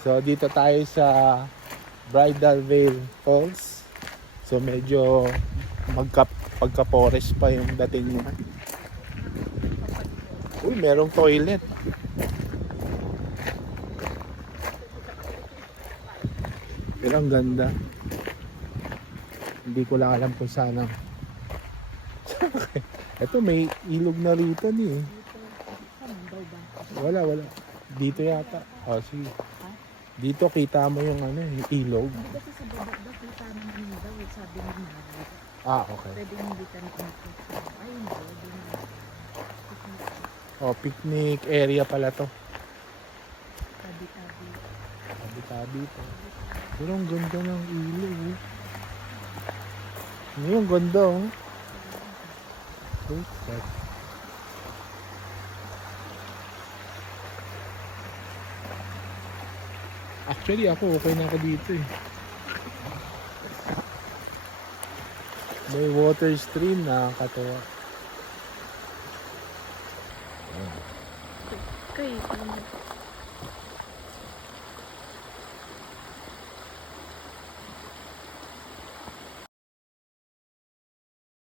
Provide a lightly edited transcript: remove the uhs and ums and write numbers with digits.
So dito tayo sa Bridal Veil Falls. So medyo pagka-forest pa yung dating niya. Uy, merong toilet. Pero ang ganda. Hindi ko lang alam kung saan ang... Ito may ilog na rito ni. Wala. Dito yata. Oh, sige. Dito kita mo yung ano, yung ilog. Hindi kasi sa baba daw, kita naman yun daw, sabi ni Mara. Ah, okay. Pwede hindi ka nakikita. Ay, hindi. Oh, picnic area pala to. Tabi-tabi. Tabi-tabi to. Pero ang ganda ng ilog. Ano yung ganda oh. Perfect. Actually ako okay na ako dito eh. May water stream, nakakatawa. Kayo,